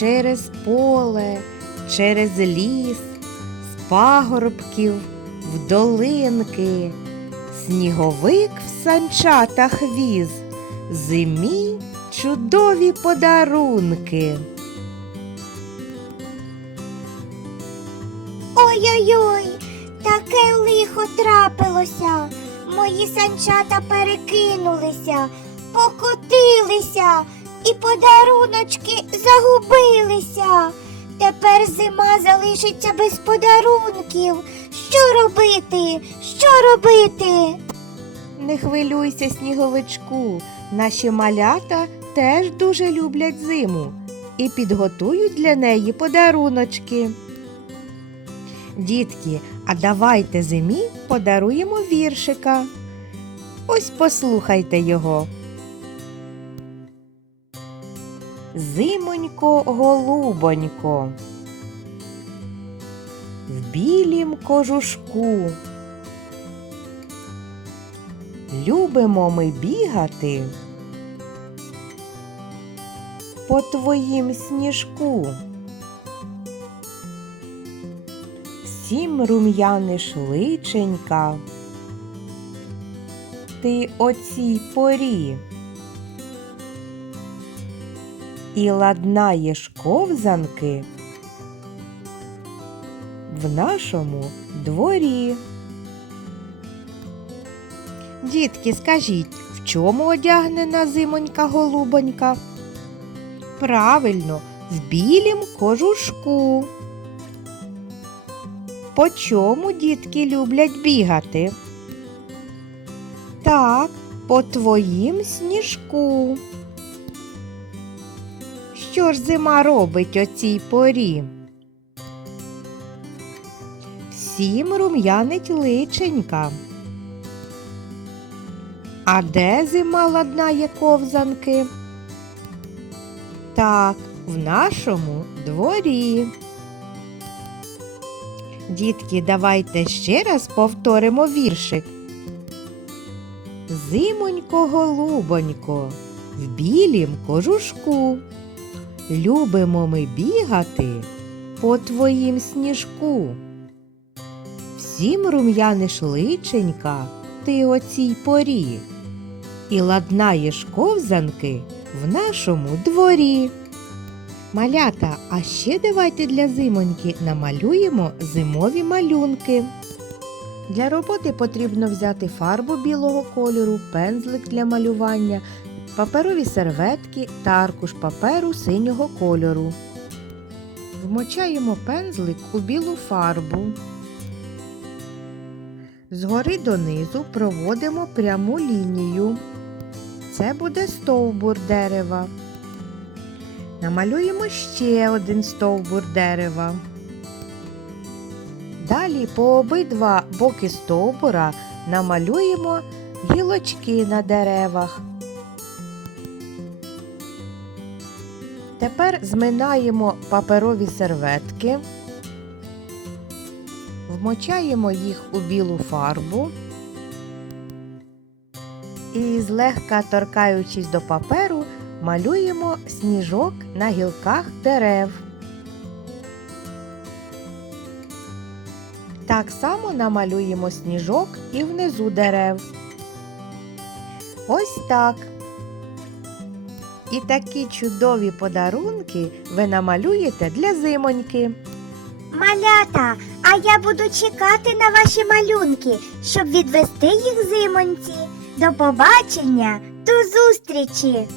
через поле, через ліс, з пагорбків в долинки, сніговик в санчатах віз, зимі чудові подарунки. Ой-ой-ой, таке лихо трапилося. Мої санчата перекинулися, покотилися і подаруночки загубилися. Тепер зима залишиться без подарунків. Що робити? Що робити? Не хвилюйся, сніговичку, наші малята теж дуже люблять зиму і підготують для неї подаруночки. Дітки, а давайте зимі подаруємо віршика. Ось послухайте його. Зимонько, голубонько, в білім кожушку. Любимо ми бігати по твоїм сніжку. Всім рум'яниш личенька, ти о цій порі. І ладнаєш ковзанки в нашому дворі. Дітки, скажіть, в чому одягнена зимонька голубонька? Правильно, в білім кожушку. По чому дітки люблять бігати? Так, по твоїм сніжку. Що ж зима робить о цій порі? Всім рум'янить личенька. А де зима ладнає ковзанки? Так, в нашому дворі. Дітки, давайте ще раз повторимо віршик. Зимонько, голубонько, в білім кожушку. Любимо ми бігати по твоїм сніжку. Всім рум'яниш личенька ти о цій порі і ладнаєш ковзанки в нашому дворі. Малята, а ще давайте для зимоньки намалюємо зимові малюнки. Для роботи потрібно взяти фарбу білого кольору, пензлик для малювання, паперові серветки та аркуш паперу синього кольору. Вмочаємо пензлик у білу фарбу. Згори донизу проводимо пряму лінію. Це буде стовбур дерева. Намалюємо ще один стовбур дерева. Далі по обидва боки стовбура намалюємо гілочки на деревах. Тепер зминаємо паперові серветки, вмочаємо їх у білу фарбу і, злегка торкаючись до паперу, малюємо сніжок на гілках дерев. Так само намалюємо сніжок і внизу дерев. Ось так. І такі чудові подарунки ви намалюєте для зимоньки. Малята, а я буду чекати на ваші малюнки, щоб відвести їх зимоньці. До побачення, до зустрічі!